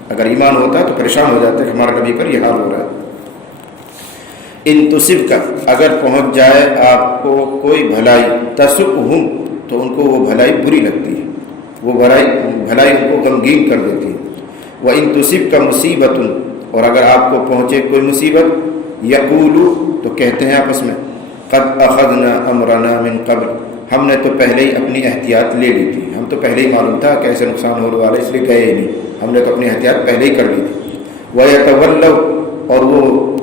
اگر ایمان ہوتا ہے تو پریشان ہو جاتے کہ ہمارے نبی پر یہ حال ہو رہا ہے۔ ان تصبک، اگر پہنچ جائے آپ کو کوئی بھلائی، تسؤہم، تو ان کو وہ بھلائی بری لگتی ہے، وہ بھلائی ان کو غمگین کر دیتی ہے۔ وَإِن تُصِبْكَ مُصِیبَةٌ، اور اگر آپ کو پہنچے کوئی مصیبت، یقولو، تو کہتے ہیں آپس میں، قد اخذنا امرنا من قبل، ہم نے تو پہلے ہی اپنی احتیاط لے لی تھی، ہم تو پہلے ہی معلوم تھا کیسے نقصان ہونے والا، اس لیے گئے ہی نہیں، ہم نے تو اپنی احتیاط پہلے ہی کر لی تھی۔ وَيَتَوَلَّوْا، اور وہ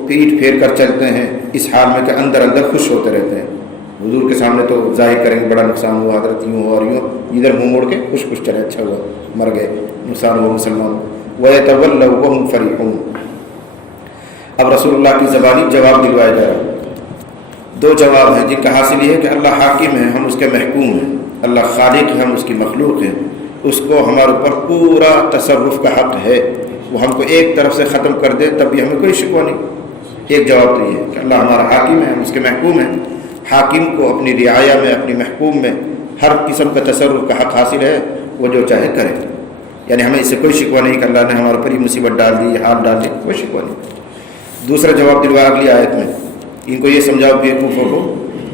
پیٹ پھیر کر چلتے ہیں اس حال میں کہ اندر اندر خوش ہوتے رہتے ہیں، حضور کے سامنے تو ظاہر کریں گے بڑا نقصان ہوا حضرت، یوں اور یوں، ادھر منہ موڑ کے خوش خوش چلے، اچھا ہوا مر گئے، نقصان ہوا مسلمان۔ وَيَتَوَلَّوْا وَهُمْ فَرِحُونَ، اب رسول اللہ کی زبانی جواب دلوایا جا رہا ہے۔ دو جواب ہیں جن کا حاصل یہ ہے کہ اللہ حاکم ہے، ہم اس کے محکوم ہیں، اللہ خالق ہے، ہم اس کی مخلوق ہیں، اس کو ہمارے اوپر پورا تصرف کا حق ہے، وہ ہم کو ایک طرف سے ختم کر دے تب بھی ہمیں کوئی شکوہ نہیں۔ ایک جواب تو یہ ہے کہ اللہ ہمارا حاکم ہے، ہم اس کے محکوم ہیں، حاکم کو اپنی رعایا میں، اپنی محکوم میں ہر قسم کا تصرف کا حق حاصل ہے، وہ جو چاہے کرے، یعنی ہمیں اس سے کوئی شکوہ نہیں کہ اللہ نے ہمارے اوپر یہ مصیبت ڈال دی، یہ حال ڈال دی، کوئی شکوہ نہیں۔ دوسرا جواب دلوایا اگلی آیت میں، ان کو یہ سمجھاؤ بیوقوفوں کو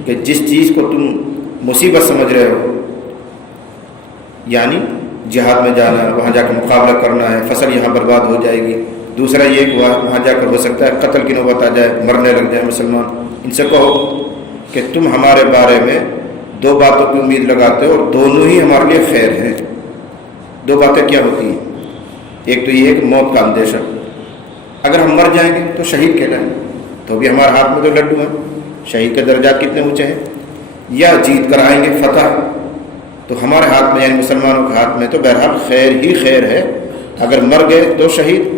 کہ جس چیز کو تم مصیبت سمجھ رہے ہو، یعنی جہاد میں جانا، وہاں جا کے مقابلہ کرنا ہے، فصل یہاں برباد ہو جائے گی، دوسرا یہ کہ وہاں جا کر ہو سکتا ہے قتل کی نوبت آ جائے، مرنے لگ جائے مسلمان، ان سے کہو کہ تم ہمارے بارے میں دو باتوں کی امید لگاتے ہو اور دونوں ہی ہمارے لیے خیر ہیں۔ دو باتیں کیا ہوتی ہیں؟ ایک تو یہ ہے کہ موت کا اندیشہ، اگر ہم مر جائیں گے تو شہید کہلائیں گے، تو بھی ہمارے ہاتھ میں تو لڈو ہیں، شہید کے درجات کتنے اونچے ہیں، یا جیت کر آئیں گے فتح، تو ہمارے ہاتھ میں یعنی مسلمانوں کے ہاتھ میں تو بہرحال خیر ہی خیر ہے، اگر مر گئے تو شہید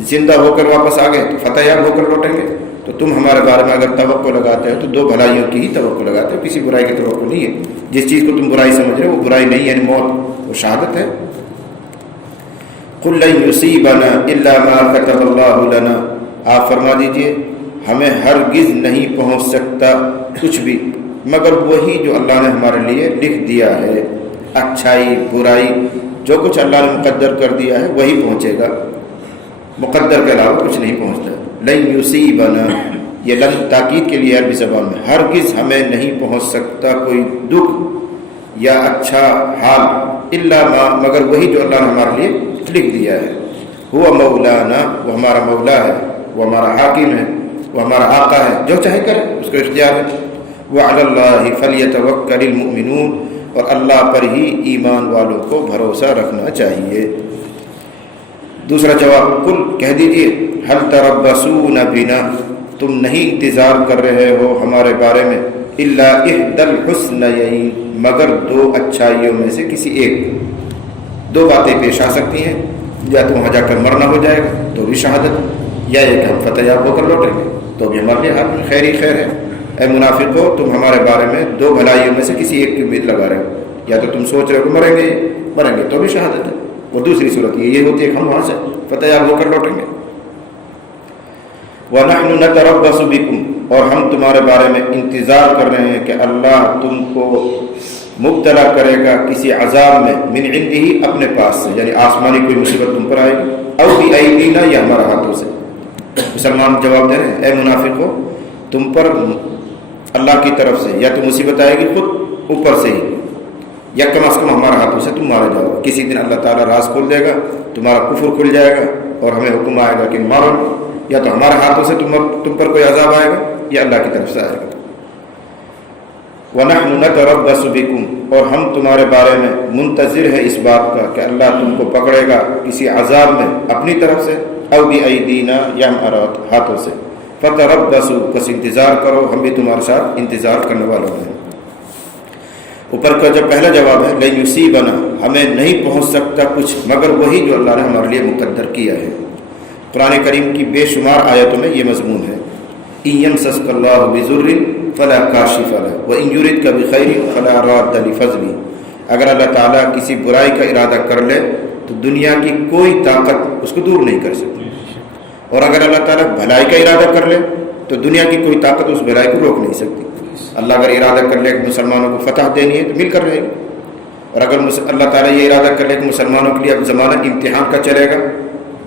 زندہ ہو کر واپس آ گئے تو فتح یاب ہو کر لوٹیں گے۔ تو تم ہمارے بارے میں اگر توقع لگاتے ہو تو دو بھلائیوں کی ہی توقع لگاتے ہو، کسی برائی کی توقع نہیں ہے۔ جس چیز کو تم برائی سمجھ رہے ہو وہ برائی نہیں، یعنی موت وہ شہادت ہے۔ قُل لَن يُصِيبَنَا إِلَّا مَا كَتَبَ اللَّهُ لَنَا، آپ فرما دیجئے ہمیں ہرگز نہیں پہنچ سکتا کچھ بھی مگر وہی جو اللہ نے ہمارے لیے لکھ دیا ہے۔ اچھائی برائی جو کچھ اللہ نے مقدر کر دیا ہے وہی پہنچے گا، مقدر کے علاوہ کچھ نہیں پہنچتا۔ لن یصیبنا، یہ لن تاکید کے لیے عربی زبان میں، ہرگز ہمیں نہیں پہنچ سکتا کوئی دکھ یا اچھا حال، الا ما، مگر وہی جو اللہ نے ہمارے لیے لکھ دیا ہے۔ ہوا مولانا، وہ ہمارا مولا ہے، وہ ہمارا حاکم ہے، وہ ہمارا آقا ہے، جو چاہے کرے اس کو اختیار ہے۔ وعلی اللہ فلیتوکل المؤمنون، اور اللہ پر ہی ایمان والوں کو بھروسہ رکھنا چاہیے۔ دوسرا جواب، قل کہہ دیجئے، هل تربصون بنا، تم نہیں انتظار کر رہے ہو ہمارے بارے میں، الا احدى الحسنیین، مگر دو اچھائیوں میں سے کسی ایک۔ دو باتیں پیش آ سکتی ہیں، یا تو وہاں جا کر مرنا ہو جائے گا تو بھی شہادت، یا یہ کہ ہم فتح یاب ہو کر لوٹیں گے تو بھی ہمارے لیے ہاتھ میں خیر ہی خیر ہے۔ اے منافقو، تم ہمارے بارے میں دو بھلائیوں میں سے کسی ایک کی امید لگا رہے ہو، یا تو تم سوچ رہے ہو کہ مریں گے تو بھی شہادت ہے، اور دوسری صورت یہ ہوتی ہے کہ ہم وہاں سے فتح یاب ہو کر لوٹیں گے۔ وَنَحْنُ نَتَرَبَّصُ بِكُمْ، اور ہم تمہارے بارے میں انتظار کر رہے ہیں کہ اللہ تم کو مبتلا کرے گا کسی عذاب میں، من عنده، اپنے پاس سے، یعنی آسمانی کوئی مصیبت تم پر آئے گی، او بِأَيْدِینَا، یا ہمارے ہاتھوں سے۔ مسلمان جواب دے رہے ہیں، اے منافقو، تم پر اللہ کی طرف سے یا تو مصیبت آئے گی خود اوپر سے ہی، یا کم از کم ہمارے ہاتھوں سے تم مارے جاؤ۔ کسی دن اللہ تعالیٰ راز کھول دے گا، تمہارا کفر کھل جائے گا اور ہمیں حکم آئے گا کہ مارو، یا تو ہمارے ہاتھوں سے تم پر کوئی عذاب آئے گا یا اللہ کی طرف سے آئے گا۔ وَنَحْنُ نَتَرَبَّصُ بِكُمْ، اور ہم تمہارے بارے میں منتظر ہے اس بات کا کہ اللہ تم کو پکڑے گا کسی عذاب میں اپنی طرف سے، او بِأَيْدِینَا، یا ہمارے ہاتھوں سے۔ فَتَرَبَّصُوا، بس انتظار کرو، ہم بھی تمہارے ساتھ انتظار کرنے والوں ہیں۔ اوپر کا جو پہلا جواب ہے، لن یصیبنا، ہمیں نہیں پہنچ سکتا کچھ مگر وہی جو اللہ نے ہمارے لیے مقدر کیا ہے۔ قرآن کریم کی بے شمار آیتوں میں یہ مضمون ہے، ان یمسسک اللہ بضر فلا کاشف لہ وان یردک بخیر فلا راد لفضلہ، اگر اللہ تعالیٰ کسی برائی کا ارادہ کر لے تو دنیا کی کوئی طاقت اس کو دور نہیں کر سکتی، اور اگر اللہ تعالیٰ بھلائی کا ارادہ کر لے تو دنیا کی کوئی طاقت اس بھلائی کو روک نہیں سکتی۔ اللہ اگر ارادہ کر لے کہ مسلمانوں کو فتح دینی ہے تو مل کر رہے گی، اور اگر اللہ تعالیٰ یہ ارادہ کر لے کہ مسلمانوں کے لیے اب زمانہ امتحان کا چلے گا،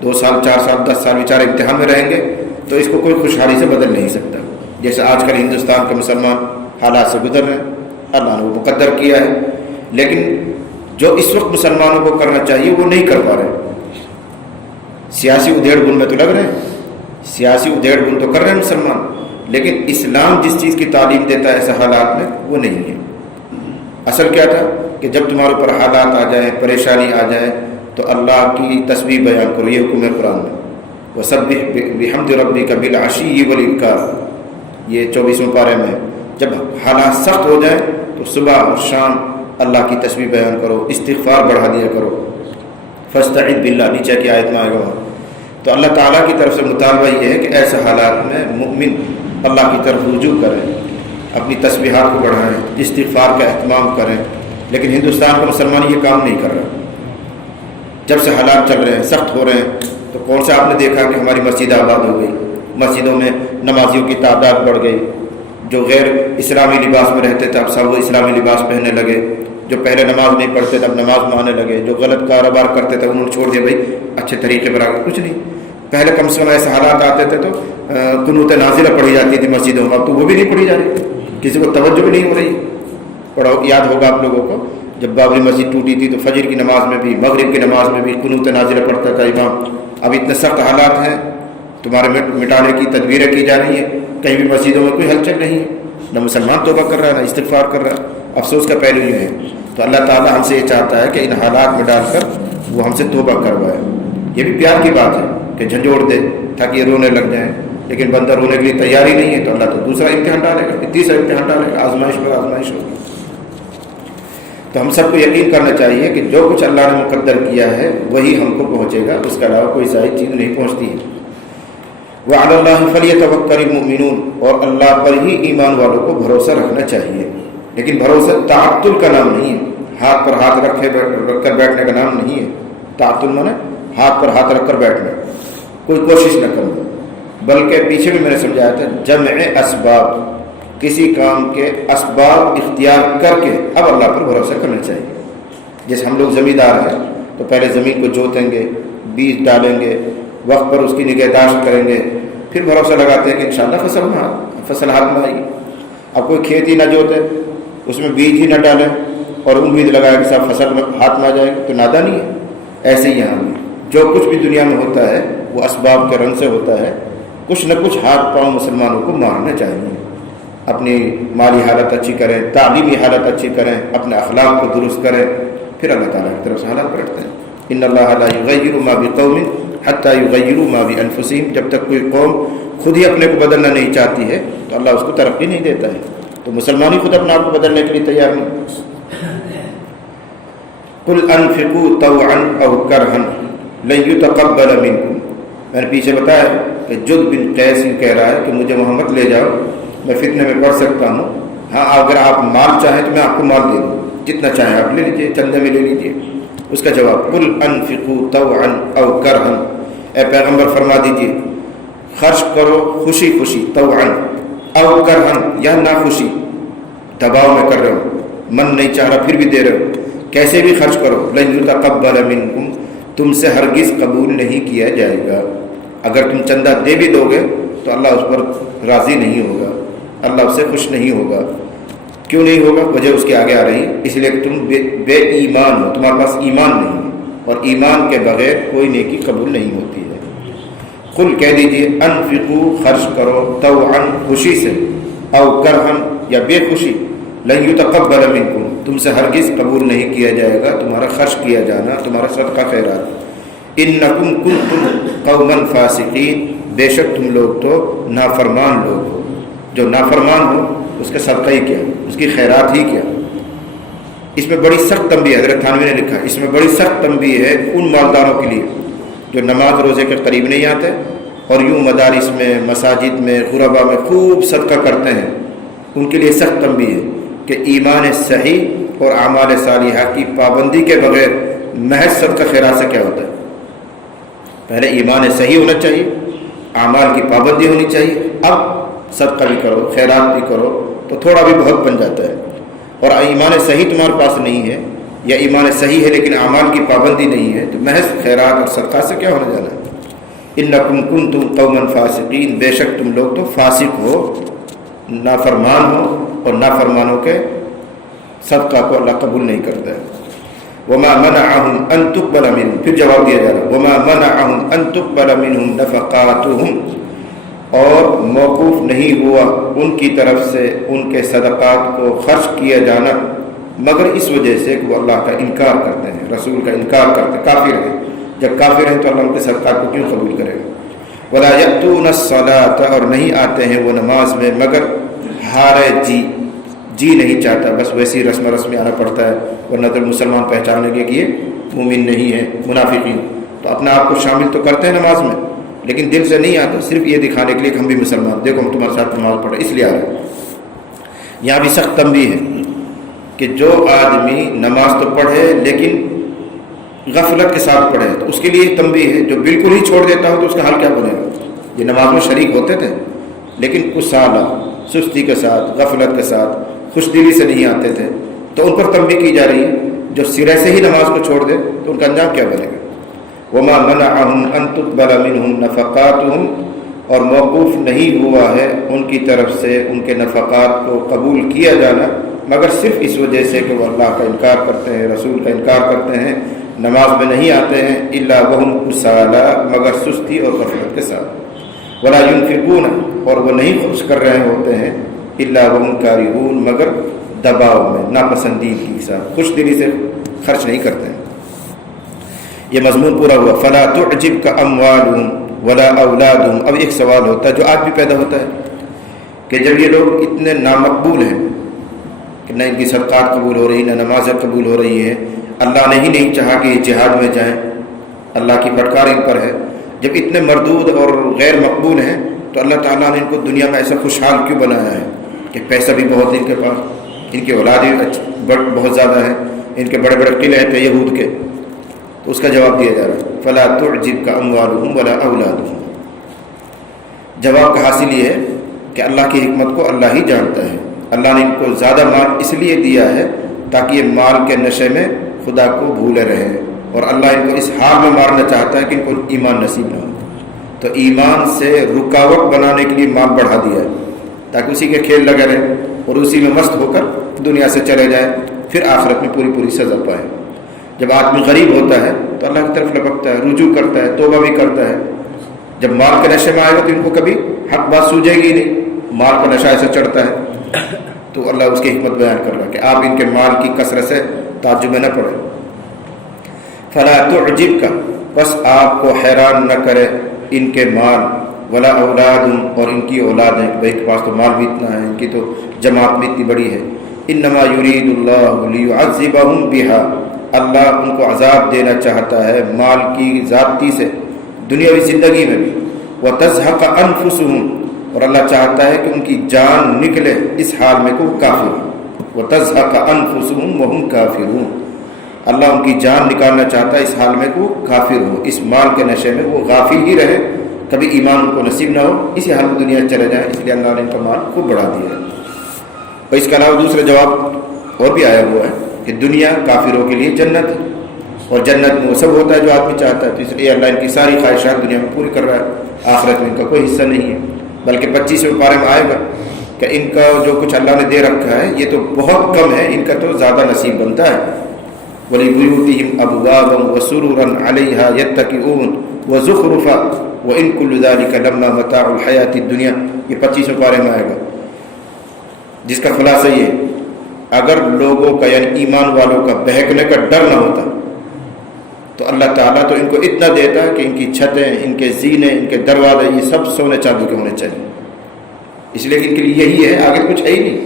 2 سال 4 سال 10 سال بیچارے امتحان میں رہیں گے، تو اس کو کوئی خوشحالی سے بدل نہیں سکتا۔ جیسے آج کل ہندوستان کے مسلمان حالات سے گزر رہے ہیں، اللہ نے وہ مقدر کیا ہے، لیکن جو اس وقت مسلمانوں کو کرنا چاہیے وہ نہیں کر پا رہے۔ سیاسی ادھیڑ بن میں تو لگ رہے ہیں، سیاسی ادھیڑ بن تو کر رہے ہیں مسلمان، لیکن اسلام جس چیز کی تعلیم دیتا ہے ایسے حالات میں وہ نہیں ہے۔ اصل کیا تھا کہ جب تمہارے اوپر حالات آ جائیں، پریشانی آ جائے تو اللہ کی تسبیح بیان کرو، یہ حکم ہے قرآن میں، وَسَبِّحْ بِحَمْدِ رَبِّكَ بِالْعَشِيِّ وَالْإِبْكَارِ، یہ 24ویں پارے میں۔ جب حالات سخت ہو جائیں تو صبح اور شام اللہ کی تسبیح بیان کرو، استغفار بڑھا دیا کرو۔ فَاسْتَعِذْ بِاللَّهِ، نیچے کی آیت میں آئے گا۔ تو اللہ تعالیٰ کی طرف سے مطالبہ یہ ہے کہ ایسے حالات میں مؤمن اللہ کی طرف رجوع کریں، اپنی تسبیحات کو بڑھائیں، استغفار کا اہتمام کریں، لیکن ہندوستان کا مسلمان یہ کام نہیں کر رہا۔ جب سے حالات چل رہے ہیں، سخت ہو رہے ہیں، تو کون سے آپ نے دیکھا کہ ہماری مسجد آباد ہو گئی، مسجدوں میں نمازیوں کی تعداد بڑھ گئی، جو غیر اسلامی لباس میں رہتے تھے اب سب وہ اسلامی لباس پہننے لگے، جو پہلے نماز نہیں پڑھتے تھے اب نماز میں آنے لگے، جو غلط کاروبار کرتے تھے انہوں نے چھوڑ دیا، بھائی اچھے طریقے پر آگے کچھ نہیں۔ پہلے کم سے کم ایسے حالات آتے تھے تو قنوت نازلہ پڑھی جاتی تھی مسجدوں میں، اب تو وہ بھی نہیں پڑھی جا رہی، کسی کو توجہ بھی نہیں ہو رہی۔ پڑھو، یاد ہوگا آپ لوگوں کو، جب بابری مسجد ٹوٹی تھی تو فجر کی نماز میں بھی، مغرب کی نماز میں بھی قنوت نازلہ پڑھتا تھا امام۔ اب اتنے سخت حالات ہیں، تمہارے مٹانے کی تدبیریں کی جا رہی ہیں، کہیں بھی مسجدوں میں کوئی ہلچل نہیں ہے، نہ مسلمان توبہ کر رہا ہے نہ استغفار کر رہا ہے۔ افسوس کا پہلو یہ ہے۔ تو اللہ تعالیٰ ہم سے یہ چاہتا ہے کہ ان حالات میں ڈال کر وہ ہم سے توبہ کروائے۔ یہ بھی پیار کی بات ہے کہ جھنجھوڑ دے تاکہ یہ رونے لگ جائیں، لیکن بندہ رونے کے لیے تیاری نہیں ہے تو اللہ تو دوسرا امتحان ڈالے گا، تیسرا امتحان ڈالے گا، آزمائش پر آزمائش ہوگی۔ تو ہم سب کو یقین کرنا چاہیے کہ جو کچھ اللہ نے مقدر کیا ہے وہی ہم کو پہنچے گا، اس کے علاوہ کوئی زائد چیز نہیں پہنچتی ہے۔ وعلی اللہ فلیتوکل المؤمنون، اور اللہ پر ہی ایمان والوں کو بھروسہ رکھنا چاہیے، لیکن بھروسہ تعطل کا نام نہیں ہے، ہاتھ پر ہاتھ رکھ کر بیٹھنے کا نام نہیں ہے۔ تعطل مانے ہاتھ پر ہاتھ رکھ کر بیٹھنا، کوئی کوشش نہ کرنا، بلکہ پیچھے بھی میں نے سمجھایا تھا جمع اسباب، کسی کام کے اسباب اختیار کر کے اب اللہ پر بھروسہ کرنا چاہیے۔ جیسے ہم لوگ زمیندار ہیں تو پہلے زمین کو جوتیں گے، بیج ڈالیں گے، وقت پر اس کی نگہداشت کریں گے، پھر بھروسہ لگاتے ہیں کہ انشاءاللہ فصل ہاتھ میں آئے گی۔ اب کوئی کھیت ہی نہ جوتے، اس میں بیج ہی نہ ڈالیں اور امید لگائے کہ صاحب فصل ہاتھ میں آ جائے گی، تو نادانی ہے۔ ایسے ہی یہاں بھی جو کچھ بھی دنیا میں ہوتا ہے وہ اسباب کے رنگ سے ہوتا ہے، کچھ نہ کچھ ہاتھ پاؤں مسلمانوں کو مارنا چاہیے، اپنی مالی حالت اچھی کریں، تعلیمی حالت اچھی کریں، اپنے اخلاق کو درست کریں، پھر اللہ تعالیٰ کی طرف سے حالات پلٹتے ہیں۔ ان اللہ لا یغیر ما بقوم حتی یغیروا ما بانفسہم، جب تک کوئی قوم خود ہی اپنے کو بدلنا نہیں چاہتی ہے تو اللہ اس کو ترقی نہیں دیتا ہے، تو مسلمان ہی خود اپنے آپ کو بدلنے کے لیے تیار نہیں۔ قل انفقوا طوعا او کرہا لن یتقبل منکم، میں نے پیچھے بتایا کہ جد بن قیس کہہ رہا ہے کہ مجھے محمد لے جاؤ، میں فتنے میں پڑ سکتا ہوں، ہاں اگر آپ مال چاہیں تو میں آپ کو مال دے دوں، جتنا چاہیں آپ لے لیجیے، چندے میں لے لیجیے۔ اس کا جواب قل انفقوا طوعا او کرہا، اے پیغمبر فرما دیجیے خرچ کرو خوشی خوشی، طوعا او کرہا یا ناخوشی، دباؤ میں کر رہے ہو، من نہیں چاہ رہا پھر بھی دے رہے ہو، کیسے بھی خرچ کرو، لن یتقبل منکم، تم سے ہرگز قبول نہیں کیا جائے گا۔ اگر تم چندہ دے بھی دو گے تو اللہ اس پر راضی نہیں ہوگا، اللہ اس سے خوش نہیں ہوگا۔ کیوں نہیں ہوگا؟ وجہ اس کے آگے آ رہی، اس لیے کہ تم بے ایمان ہو، تمہارے پاس ایمان نہیں ہے، اور ایمان کے بغیر کوئی نیکی قبول نہیں ہوتی ہے۔ قل کہہ دیجیے انفقوا خرچ کرو، طوعا خوشی سے، او کرہا یا بے خوشی، لن یتقبل منکم تم سے ہرگز قبول نہیں کیا جائے گا تمہارا خرچ کیا جانا، تمہارا صدقہ خیرات۔ انکم کنتم قوما فاسقین، بے شک تم لوگ تو نافرمان لوگ ہو، جو نافرمان ہو اس کا صدقہ ہی کیا، اس کی خیرات ہی کیا۔ اس میں بڑی سخت تنبیہ ہے، حضرت تھانوی نے لکھا اس میں بڑی سخت تنبیہ ہے ان مالداروں کے لیے جو نماز روزے کے قریب نہیں آتے اور یوں مدارس میں، مساجد میں، غربا میں خوب صدقہ کرتے ہیں، ان کے لیے سخت تنبیہ ہے کہ ایمان صحیح اور اعمال صالحہ کی پابندی کے بغیر محض صدقہ خیرات سے کیا ہوتا ہے؟ پہلے ایمان صحیح ہونا چاہیے، اعمال کی پابندی ہونی چاہیے، اب صدقہ بھی کرو، خیرات بھی کرو تو تھوڑا بھی بہت بن جاتا ہے۔ اور ایمان صحیح تمہارے پاس نہیں ہے، یا ایمان صحیح ہے لیکن اعمال کی پابندی نہیں ہے، تو محض خیرات اور صدقہ سے کیا ہونے جانا ہے؟ انکم کنتم قوما فاسقین، بے شک تم لوگ تو فاسق ہو، نافرمان ہو، اور نافرمانوں کے صدقہ کو اللہ قبول نہیں کرتا ہے۔ وما منعهم ان تقبل منهم، پھر جواب دیا جا رہا وما منعهم ان تقبل منهم نفقاتهم، اور موقوف نہیں ہوا ان کی طرف سے ان کے صدقات کو خرچ کیا جانا مگر اس وجہ سے کہ وہ اللہ کا انکار کرتے ہیں، رسول کا انکار کرتے ہیں، کافر ہیں۔ جب کافر ہیں تو اللہ ان کے صدقات کو کیوں قبول کرے گا؟ ولا یأتون الصلاۃ، اور نہیں آتے ہیں وہ نماز میں مگر ہارے جی نہیں چاہتا، بس ویسی رسم میں آنا پڑتا ہے، ورنہ تو مسلمان پہچاننے کے لیے مومن نہیں ہے، منافقین تو اپنا آپ کو شامل تو کرتے ہیں نماز میں لیکن دل سے نہیں آتا، صرف یہ دکھانے کے لیے کہ ہم بھی مسلمان، دیکھو ہم تمہارے ساتھ نماز پڑھے اس لیے آ رہے ہیں۔ یہاں بھی سخت تنبیہ ہے کہ جو آدمی نماز تو پڑھے لیکن غفلت کے ساتھ پڑھے تو اس کے لیے تنبیہ ہے، جو بالکل ہی چھوڑ دیتا ہو تو اس کا حال کیا بنے گا؟ یہ نماز میں شریک ہوتے تھے لیکن کسالہ، سستی کے ساتھ، غفلت کے ساتھ، خوش دلی سے نہیں آتے تھے، تو ان پر تنبیہ کی جا رہی ہے۔ جو سرے سے ہی نماز کو چھوڑ دے تو ان کا انجام کیا بنے گا؟ وما منعهم ان تقبل منهم نفقاتهم، اور موقوف نہیں ہوا ہے ان کی طرف سے ان کے نفقات کو قبول کیا جانا مگر صرف اس وجہ سے کہ وہ اللہ کا انکار کرتے ہیں، رسول کا انکار کرتے ہیں، نماز میں نہیں آتے ہیں، الا وهم کسالى، مگر سستی اور غفلت کے ساتھ، ولا ينفقون، اور وہ نہیں خرچ کر رہے ہوتے ہیں، الا وهم کارہون، مگر دباؤ میں، ناپسندیدگی کے ساتھ، خوش دلی سے خرچ نہیں کرتے ہیں۔ یہ مضمون پورا ہوا۔ فلا تعجبک اموالهم ولا اولادهم۔ اب ایک سوال ہوتا ہے جو آج بھی پیدا ہوتا ہے کہ جب یہ لوگ اتنے نامقبول ہیں، کہ نہ ان کی صدقات قبول ہو رہی، نہ نمازیں قبول ہو رہی ہیں، اللہ نے ہی نہیں چاہا کہ یہ جہاد میں جائیں، اللہ کی پھٹکار ان پر ہے۔ جب اتنے مردود اور غیر مقبول ہیں تو اللہ تعالیٰ نے ان کو دنیا میں ایسا خوشحال کیوں بنایا ہے کہ پیسہ بھی بہت ہے ان کے پاس، ان کے اولاد بھی بہت زیادہ ہیں، ان کے بڑے بڑے قلعے ہیں یہود کے، تو اس کا جواب دیا جا رہا ہے فلا تعجبک اموالهم ولا اولادهم۔ جواب کا حاصل یہ ہے کہ اللہ کی حکمت کو اللہ ہی جانتا ہے۔ اللہ نے ان کو زیادہ مال اس لیے دیا ہے تاکہ یہ مال کے نشے میں خدا کو بھولے رہے، اور اللہ ان کو اس حال میں مارنا چاہتا ہے کہ ان کو ایمان نصیب نہ ہو، تو ایمان سے رکاوٹ بنانے کے لیے مال بڑھا دیا ہے تاکہ اسی کے کھیل لگے رہے اور اسی میں مست ہو کر دنیا سے چلے جائے، پھر آخرت میں پوری پوری سزا پائے۔ جب آدمی غریب ہوتا ہے تو اللہ کی طرف لپکتا ہے، رجوع کرتا ہے، توبہ بھی کرتا ہے۔ جب مال کے نشے میں آئے گا تو ان کو کبھی حق بات سوجے گی نہیں، مال کا نشہ ایسے چڑھتا ہے، تو اللہ اس کی حکمت بیان کر رہا ہے کہ آپ ان کے مال کی کثرت سے تعجب میں نہ پڑے۔ فلا تعجبک، بس آپ کو حیران نہ کرے ان کے مال، ولا اولاد، اور ان کی اولادیں، بھائی کے پاس تو مال بھی اتنا ہے، ان کی تو جماعت بھی اتنی بڑی ہے۔ انما یرید اللہ لیعذبہم بہا، اللہ ان کو عذاب دینا چاہتا ہے مال کی ذاتی سے دنیاوی زندگی میں بھی، وتزہق انفسہم، اور اللہ چاہتا ہے کہ ان کی جان نکلے اس حال میں کہ وہ کافر ہوں، وتزہق انفسہم وہم کافرون، اللہ ان کی جان نکالنا چاہتا ہے اس حال میں کہ وہ کافر ہوں، اس مال کے نشے میں وہ غافل ہی رہے، کبھی ایمان ان کو نصیب نہ ہو، اسی حال میں دنیا چلے جائیں، اس لیے اللہ نے ان کا مال خوب بڑھا دیا ہے۔ اور اس کے علاوہ دوسرا جواب اور بھی آیا ہوا ہے کہ دنیا کافروں کے لیے جنت ہے، اور جنت میں وہ سب ہوتا ہے جو آدمی چاہتا ہے، تو اس لیے اللہ ان کی ساری خواہشات دنیا میں پوری کر رہا ہے، آخرت میں ان کا کوئی حصہ نہیں ہے۔ بلکہ 25ویں پارے میں آئے گا کہ ان کا جو کچھ اللہ نے دے رکھا ہے یہ تو بہت کم ہے، ان کا تو زیادہ نصیب بنتا ہے۔ وَلِبُيُوتِهِمْ أَبْوَابًا وَسُرُرًا عَلَيْهَا يَتَّكِئُونَ وَزُخْرُفًا وَإِن كُلُّ ذَلِكَ لَمَّا مَتَاعُ الْحَيَاةِ الدُّنْيَا، یہ 25ویں پارے میں آئے گا، جس کا خلاصہ یہ، اگر لوگوں کا یعنی ایمان والوں کا بہکنے کا ڈر نہ ہوتا تو اللہ تعالیٰ تو ان کو اتنا دیتا کہ ان کی چھتیں، ان کے زینے، ان کے دروازے یہ سب سونے چاندی کے ہونے چاہیے، اس لیے کہ ان کے لیے یہی ہے، آگے کچھ ہے ہی نہیں،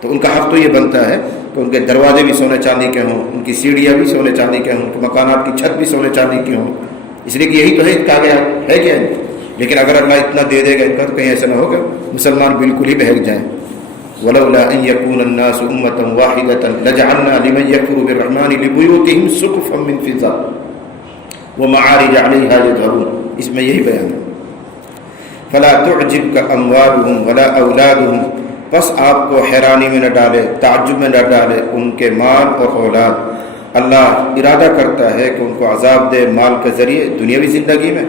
تو ان کا حق تو یہ بنتا ہے کہ ان کے دروازے بھی سونے چاندی کے ہوں، ان کی سیڑھیاں بھی سونے چاندی کے ہوں، ان کے مکانات کی چھت بھی سونے چاندی کی ہوں، اس لیے کہ یہی تو ہے، ان کا آگے ہے کیا ہے۔ لیکن اگر اللہ اتنا دے دے گا ان کا تو کہیں ایسا نہ ہوگا مسلمان بالکل ہی بہک جائیں۔ وَلَوْلَا أَن يَكُونَ النَّاسُ أُمَّةً وَاحِدَةً لَجَعَلْنَا لِمَن يَكْفُرُ بِالرَّحْمَنِ لِبُيُوتِهِمْ سُقُفًا مِّن فِضَّةٍ وَمَعَارِجَ عَلَيْهَا يَظْهَرُونَ، اس میں یہی بیان ہے۔ فَلَا تُعْجِبْكَ أَمْوَالُهُمْ وَلَا أَوْلَادُهُمْ، بس آپ کو حیرانی میں نہ ڈالے، تعجب میں نہ ڈالے ان کے مال اور اولاد۔ اللہ ارادہ کرتا ہے کہ ان کو عذاب دے مال کے ذریعے دنیاوی زندگی میں،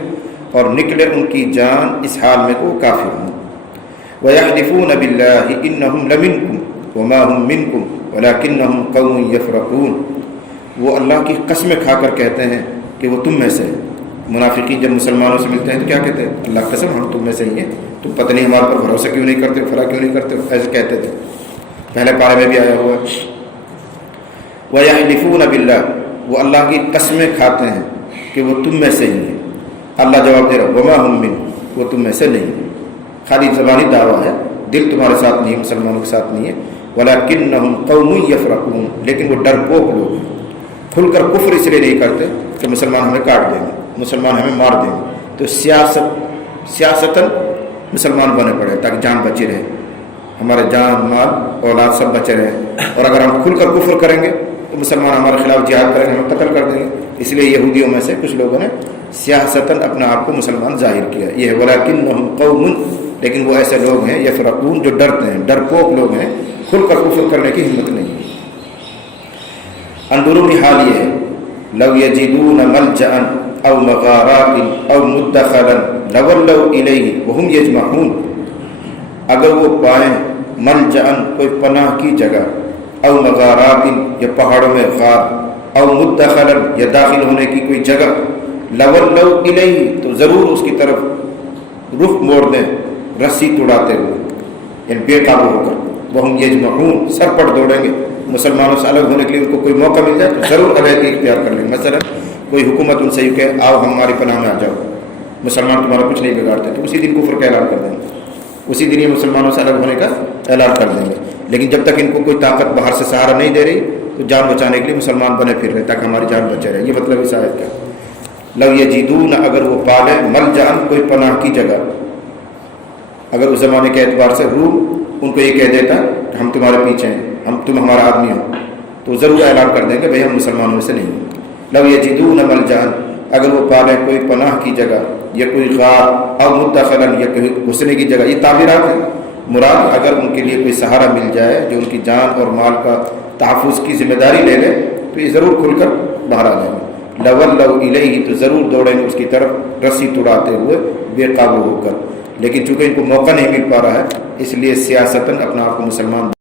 اور نکلے ان کی جان اس حال میں کہ وہ کافر ہوں۔ وَيَحْلِفُونَ بِاللَّهِ إِنَّهُمْ لَمِنْكُمْ وَمَا هُمْ مِنْكُمْ وَلَكِنَّهُمْ قَوْمٌ يَفْرَقُونَ، وہ اللہ کی قسمیں کھا کر کہتے ہیں کہ وہ تم میں سے ہیں۔ منافقین جب مسلمانوں سے ملتے ہیں تو کیا کہتے ہیں؟ اللہ کی قسم ہم تم میں سے ہی ہیں، تم پتہ نہیں ہمارے پر بھروسہ کیوں نہیں کرتے، فلاں کیوں نہیں کرتے، ایسے کہتے تھے، پہلے پارے میں بھی آیا ہوا ہے۔ وَيَحْلِفُونَ بِاللَّهِ، وہ اللہ کی قسمیں کھاتے ہیں کہ وہ تم میں سے ہی ہیں۔ اللہ جواب دے رہا وَمَا هُمْ مِنْكُمْ، وہ تم میں سے نہیں ہیں، خالی زبانی دعویٰ ہے، دل تمہارے ساتھ نہیں ہے، مسلمانوں کے ساتھ نہیں ہے۔ وَلَكِنَّهُمْ قَوْمٌ يَفْرَقُونَ، لیکن وہ ڈرپوک لوگ ہیں، کھل کر کفر اس لیے نہیں کرتے کہ مسلمان ہمیں کاٹ دیں گے، مسلمان ہمیں مار دیں گے، تو سیاستاً مسلمان بنے پڑے تاکہ جان بچی رہے، ہمارے جان مال اولاد سب بچے رہے، اور اگر ہم کھل کر کفر کریں گے تو مسلمان ہمارے خلاف جہاد کریں گے، ہمیں قتل کر دیں گے، اس لیے یہودیوں میں سے کچھ لوگوں نے سیاستاً اپنے آپ کو مسلمان ظاہر کیا، یہ ہے وَلَكِنَّهُمْ قَوْمٌ، لیکن وہ ایسے لوگ ہیں یفرقون جو ڈرتے ہیں، ڈرپوک لوگ ہیں، کھل کر کفر کرنے کی ہمت نہیں۔ اندرونی حال یہ ہے لو یجدون ملجأ او مغارات او مدخلا لولوا الیہ وہم یجمعون، اگر وہ پائیں ملجأ کوئی پناہ کی جگہ، او مغارات یا پہاڑوں میں غار، او مدخلا یا داخل ہونے کی کوئی جگہ، لولوا الیہ تو ضرور اس کی طرف رخ موڑ دیں رسی توڑاتے ہوئے، یعنی بے قابو ہو کر، وہم یجمعون سر پڑ دوڑیں گے، مسلمانوں سے الگ ہونے کے لیے ان کو کوئی موقع مل جائے تو ضرور علیحدگی اختیار کر لیں گے۔ مثلا کوئی حکومت ان سے یہ کہ آؤ ہماری پناہ میں آ جاؤ، مسلمان تمہارا کچھ نہیں بگاڑتے، تو اسی دن کفر کا اعلان کر دیں گے، اسی دن یہ مسلمانوں سے الگ ہونے کا اعلان کر دیں گے۔ لیکن جب تک ان کو کوئی طاقت باہر سے سہارا نہیں دے رہی تو جان بچانے کے لیے مسلمان بنے پھر رہے تاکہ ہماری جان بچے رہے. یہ مطلب اس آیت کا. لو یجدون اگر وہ پالے ملجأن کوئی پناہ کی جگہ. اگر اس زمانے کے اعتبار سے روم ان کو یہ کہہ دیتا کہ ہم تمہارے پیچھے ہیں, تم ہمارا آدمی ہو, تو ضرور اعلان کر دیں گے بھائی ہم مسلمانوں میں سے نہیں ہیں. لو یجدون ملجأن اگر وہ پالے کوئی پناہ کی جگہ یا کوئی غار او مدخلا یا کوئی گھسنے کی جگہ, یہ تعبیرات ہیں. مراد اگر ان کے لیے کوئی سہارا مل جائے جو ان کی جان اور مال کا تحفظ کی ذمہ داری لے لے تو یہ ضرور کھل کر باہر آ جائیں گے. لولوا الیہ تو ضرور دوڑیں گے اس کی طرف رسی توڑاتے ہوئے بے قابو ہو کر. لیکن چونکہ ان کو موقع نہیں مل پا رہا ہے اس لیے سیاستاً اپنا آپ کو مسلمان